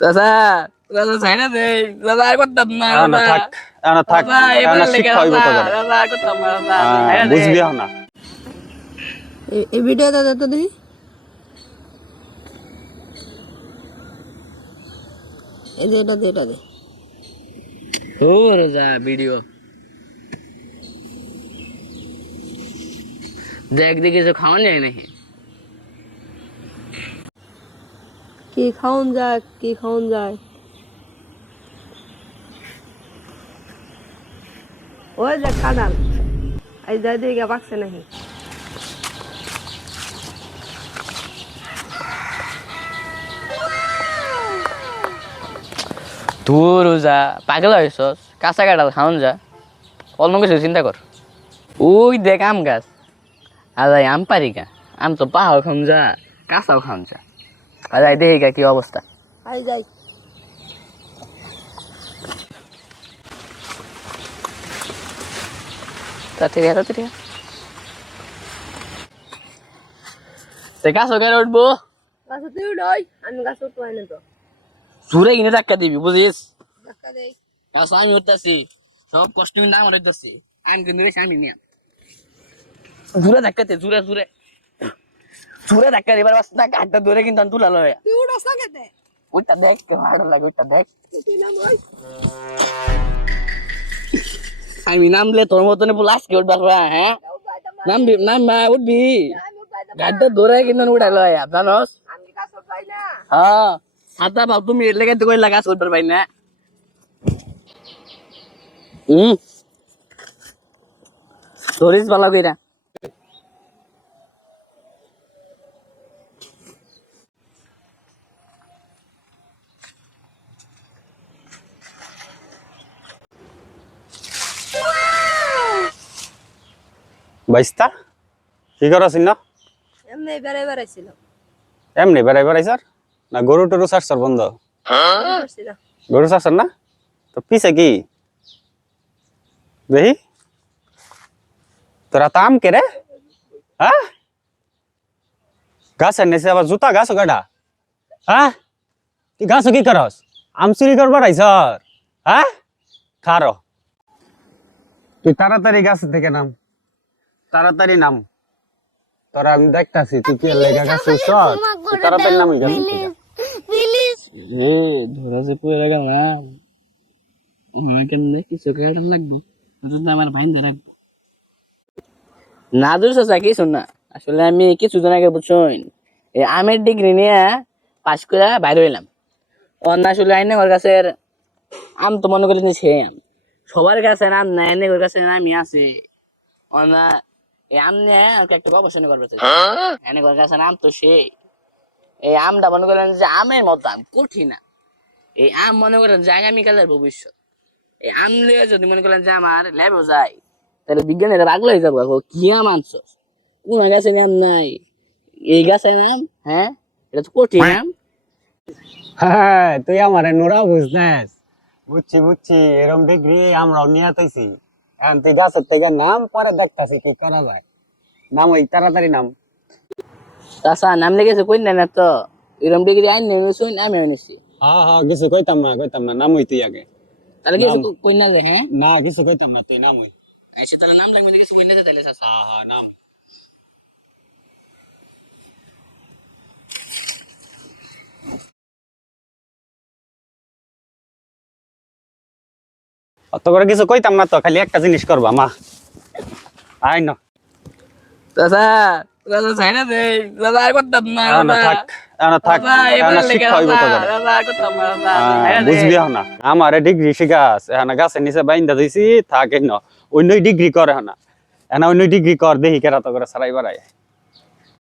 দাদা দাদা ছাইনা দে দাদা আর করতাম না না না থাক। না থাক। না শিক্ষা হইব তো দাদা আর করতাম না হ্যাঁ। বুঝবি না। এই তো দেখি। এই যে এটা দে এটা দে। ও রাজা ভিডিও দেখ দেখে কিছু খাওয়ান যায় নাকি? কি খাওন যায়, কি খাওন যায়। ওই যে কাঁদাল এই যাই দিকে পাকছে নাকি তুই রোজা পাগলা হয়েছস কাঁচা কাটাল খাওন যা। অন্য কিছু চিন্তা কর। ওই দেখ আম গাছ। আর আম পারি গা। আম তো পাহাড় খাওন যা, কাঁচাও খাওন যা। আর এই দেখি কি অবস্থা। এই যাই। তাড়াতাড়ি তে উঠবো। গাছে তুই উঠোই আমি গাছ উঠবো না তো। জুড়ে কিনে ধাক্কা দিবি বুঝিস? ধাক্কা দেই। গাছ আমি উঠতেছি সব কষ্ট আমার উঠতেছি আমি কিন্তু আমি নিয়ে। জুড়ে ধাক্কাতে জুড়ে জুড়ে জুড়ে ধাক্কা দিবার বাস না গাড়টা ধরে কিন্তু আমি তুলা লয়। তুই উঠোস না কেতে ওইটা দেখ ভালো লাগে ওইটা দেখ। আমি নামলে তোর মতন লাস্টকে উঠবার হ্যাঁ? নামবি নাম উঠবি। গাড়টা ধরে কিন্তু উঠাই লয় জানোস? হ্যাঁ হাতা ভাব তুমি এর লেগে তো কইলা গাছ উঠবার পাই না। হুম? ধরিস ভালো কইরা। বাইস্তা কি করছিস না? এমনি বেড়াই বেড়াইছিল এমনি বেড়াই বেড়াই স্যার? না গরু টরু চারশর বন্ধ? করছিল গরু চারশর না? তো পিছে কি? দেখি। তোরা তো আম কে রে হ্যাঁ? গাছের নিচে আবার জুতা গাছ গাডা হ্যাঁ? তুই গাছ কি করস? আম চুরি করবার আইসর হ্যাঁ? খারো। তুই তাড়াতাড়ি গাছ থেকে নাম। তাড়াতাড়ি নাম। তোরা আমি দেখতাছি তুই কি লেগা গাছ? তুই তাড়াতাড়ি নামি গেল ও ধরা যে পুরো গেল না আমার কেমনে কিছু কেটে লাগবো। তো আমার ভাইন ধরে রাখব। না দূর চাচা কিছু না। আসলে আমি কিছুদিন আগে বুঝছেন এই আমের ডিগ্রি নিয়ে পাস করে বাইরে হইলাম। অন্য আসলে আইনে ওর কাছে আম তো মনে করি সে আম। সবার কাছে আম নাই এনে ওর কাছে আমি আছি। অন্য এই আম নিয়ে আর কি একটা গবেষণা করবে এনে ওর কাছে আম তো সেই। এই আমটা মনে করেন যে আমের মতো আম কঠিন আম। এই আম মনে করেন যে আগামীকালের ভবিষ্যৎ। এই আম নিয়ে যদি মনে করেন যে আমার ল্যাবও যায় তাহলে বিজ্ঞানীরা পাগল হয়ে যাব কি আম আনছস? কোন গাছে আম নাই। এই গাছে আম হ্যাঁ? এটা তো কঠিন আম। হ্যাঁ তুই আমারে নোরা বুঝনেস। বুঝছি বুঝছি। এরম ডিগ্রি আমরাও নিয়ে এখন তুই গাছের থেকে নাম পরে দেখতাছি কি করা যায়। নাম ওই তাড়াতাড়ি নাম। তাছা নাম লেগেছে কই না না তো? এরম ডিগ্রি আইন নেই শুন আমি এনেছি হ্যাঁ হ্যাঁ কিছু কইতাম না কইতাম না নাম হইতে আগে। তাহলে কিছু কই না যে হ্যাঁ? না কিছু কইতাম না তুই নাম হই আচ্ছা তাহলে নাম লাগবে কিছু কই না তাহলে চাচা। হ্যাঁ হ্যাঁ নাম। অত করে কিছু কইতাম না তো খালি একটা জিনিস করবা মা। আই না। চাচা চাচা ছাইনা দে দাদা আর করতাম না না না থাক না থাক। দাদা না এবার লেগে শিক্ষা হইব তো দাদা আর করতাম না দাদা। দে। বুঝবি না আমারে ডিগ্রি শিখাস এখন গাছের নিচে বাইন্দা দিছি থাকে ন। অন্য ডিগ্রি করে না এনা অন্য ডিগ্রি কর দেখি কেরা তো করে সারাই বাড়ায়